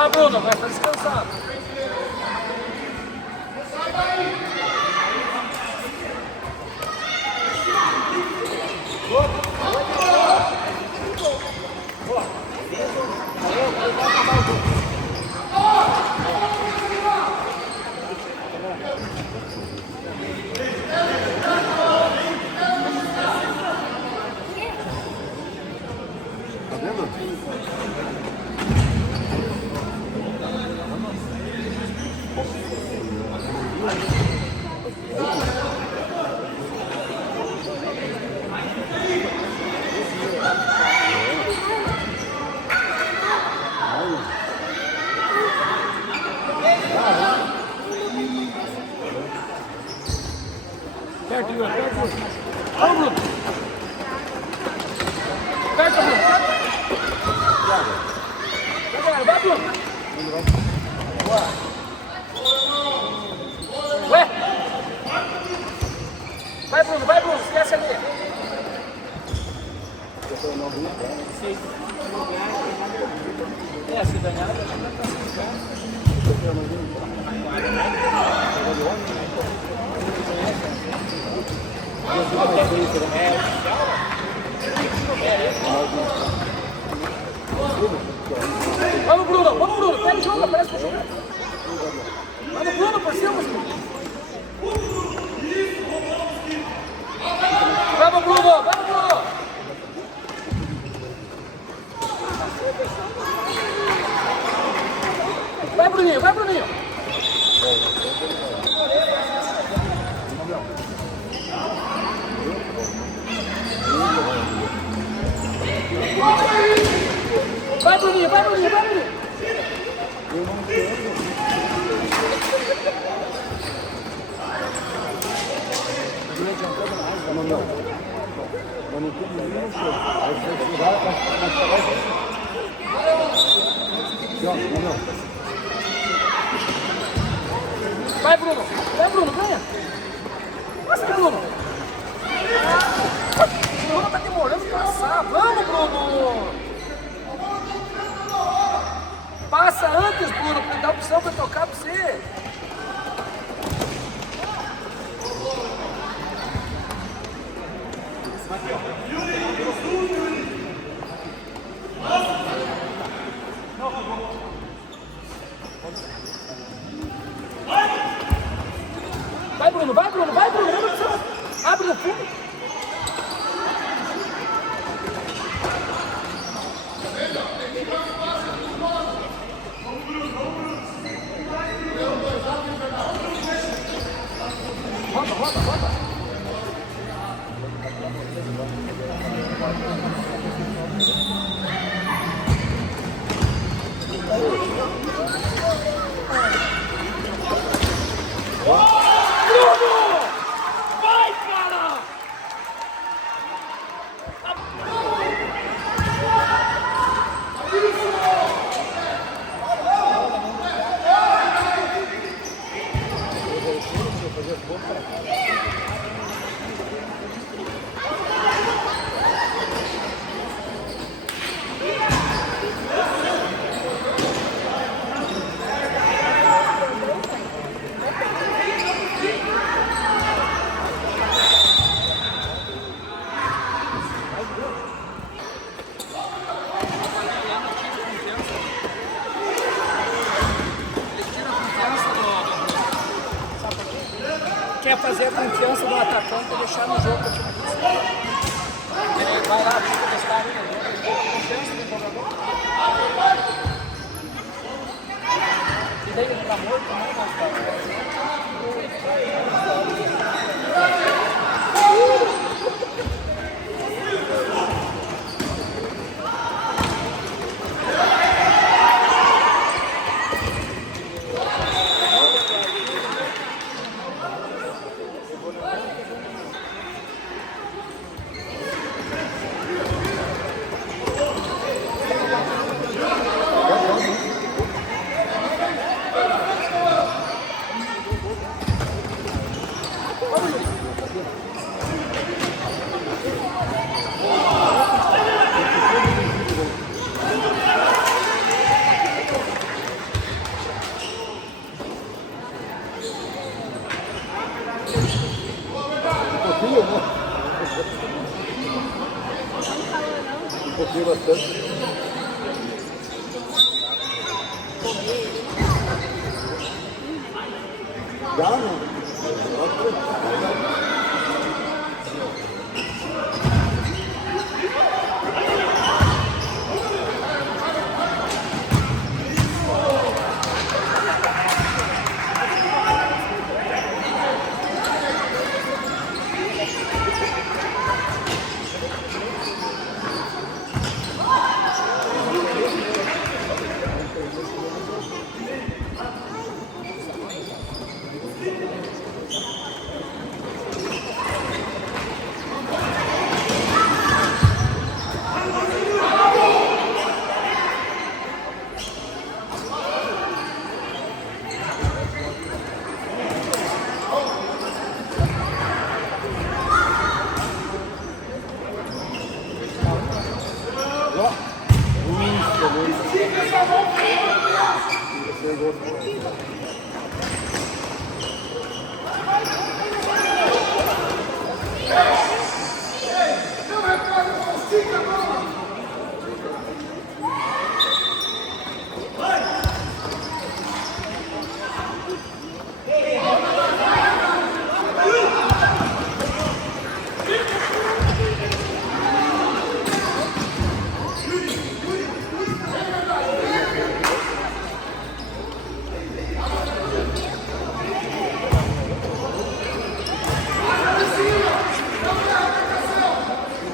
Lá, Bruno, vai estar descansado. Tá vendo? Perto, Bruno, perto. Vamos, Bruno. Perto, Bruno. Vai, Bruno. Ué? Vai, Bruno, esquece ali. Se danhar, vai ficar classificado. Vamos, Bruno, pega e joga, parece que vai jogar. Vamos, Bruno, por cima. Vamos, Bruno. Vai, Bruninho. Vai, Bruninho. Vai, Bruno, ganha. Passa, Bruno. O Bruno tá demorando pra passar. Vamos, Bruno. Passa antes, Bruno, pra dar opção pra tocar pra você. Vai, Bruno. Abre no fundo. Roda. Vai, cara! Quer fazer a confiança do atacante e deixar no jogo para time principal. Vai lá, testar ali, confiança do jogador. E daí ele tá morto também, Kokuya bastır. Yağ mı? Bastır.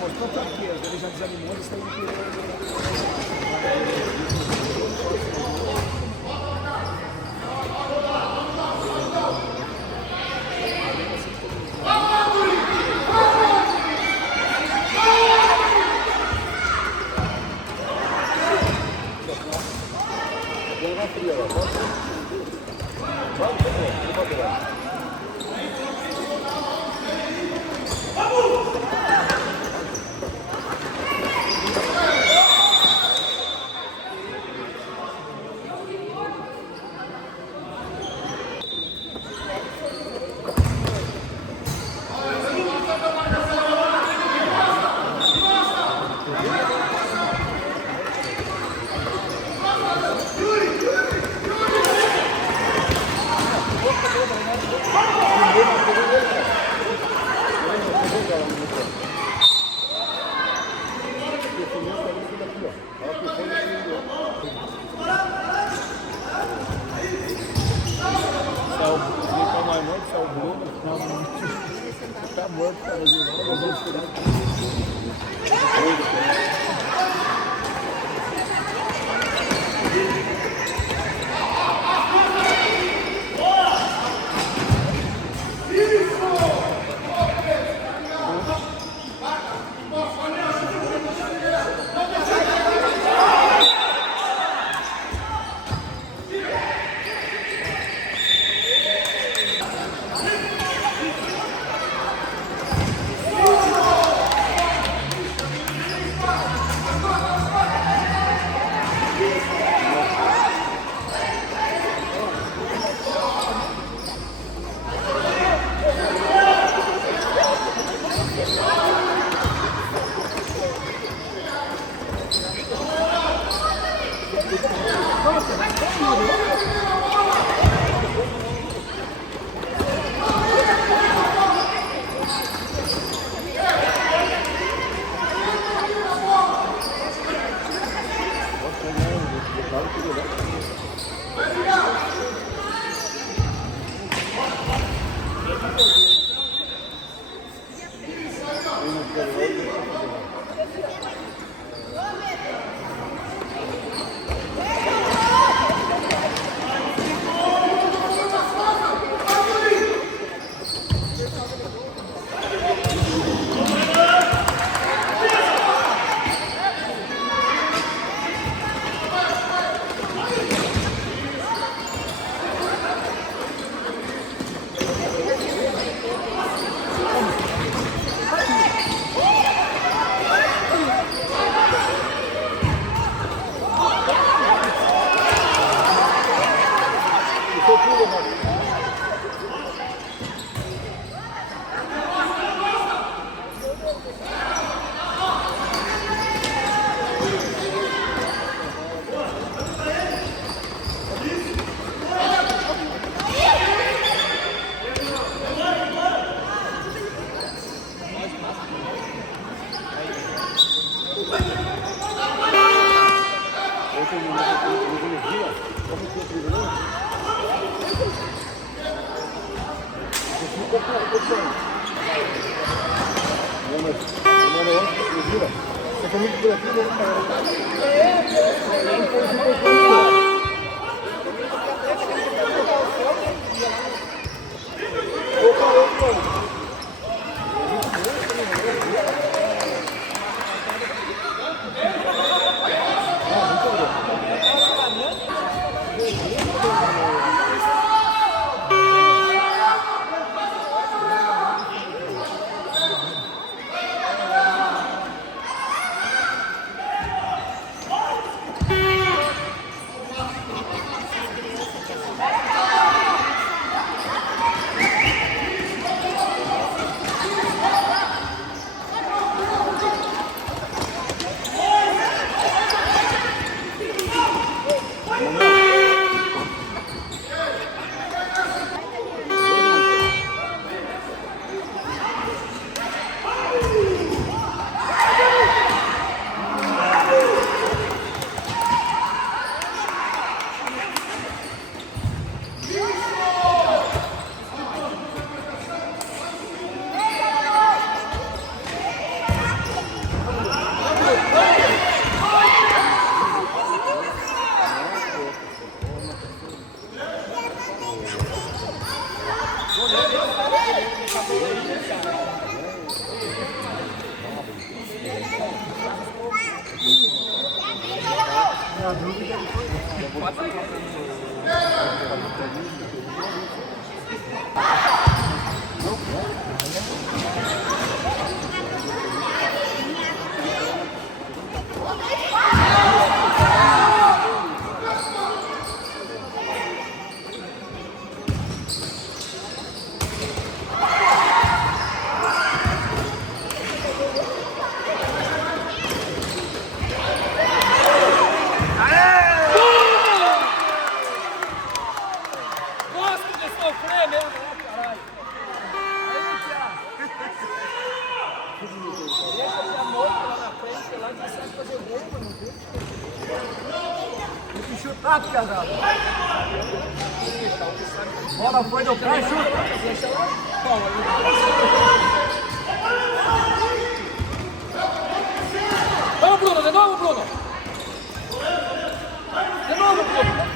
Mostrou tanto que ele já desanimou, eles estão tá morto, tá Você tá muito por aqui, Chutato, casado. Bola foi no pé, chuta. Deixa lá. Vamos, Bruno, de novo, Bruno. De novo, Bruno.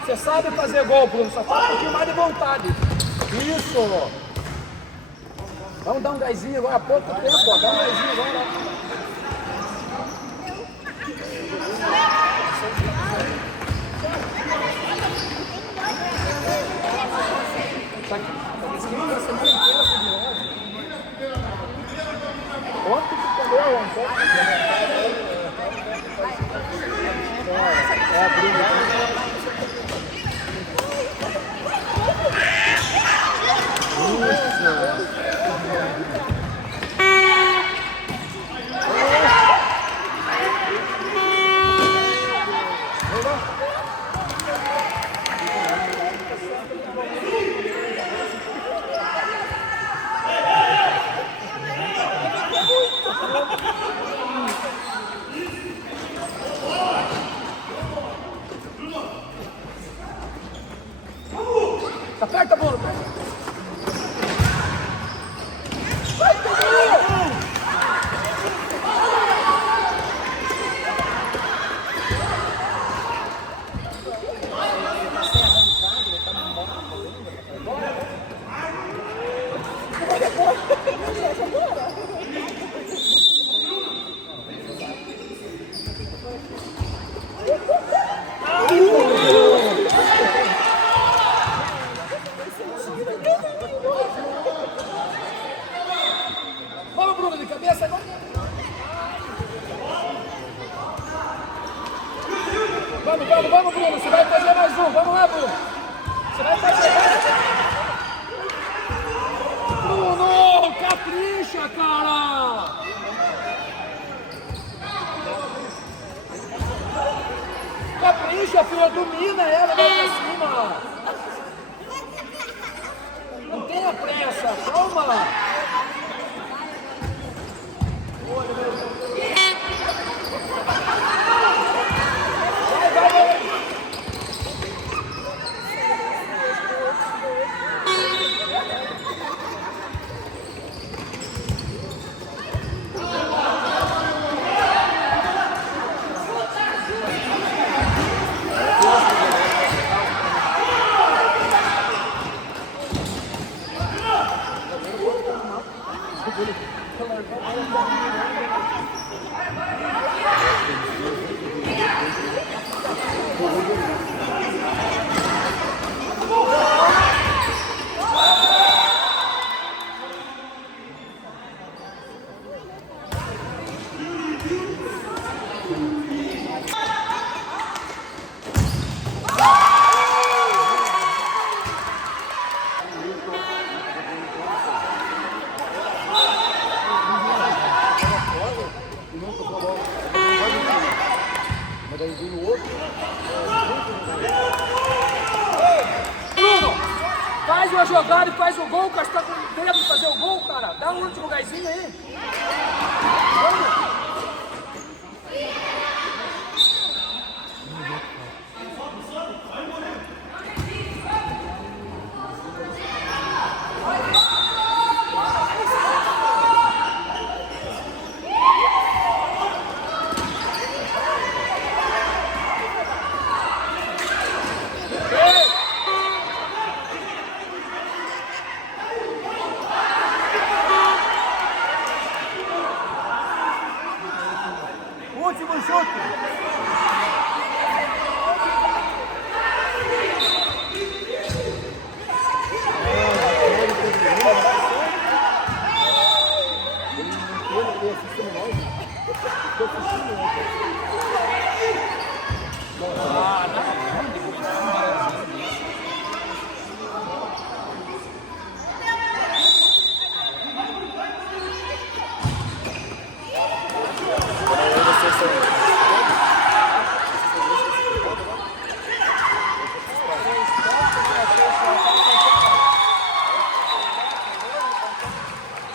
Você sabe fazer gol, Bruno, só falta um pouquinho mais de vontade. Isso. Vamos dar um gásinho agora há pouco tempo, ó. Dá um gásinho agora. Tá aqui. Tá escrito a semana inteira por viagem. Ontem que comeu, ontem. É a Bruna. Aperta a bola. Vai, Pedro! Vamos, Bruno, de cabeça agora. Vamos, Bruno. Você vai fazer mais um. Vamos lá, Bruno. Você vai fazer mais. Bruno, capricha, cara. Capricha, filha. Domina ela, vai pra cima. Não tenha pressa. Calma. Mas daí vem o outro. Bruno, faz uma jogada e faz o gol, cara. Você tá com tempo de fazer o gol, cara. Dá um último gásinho aí.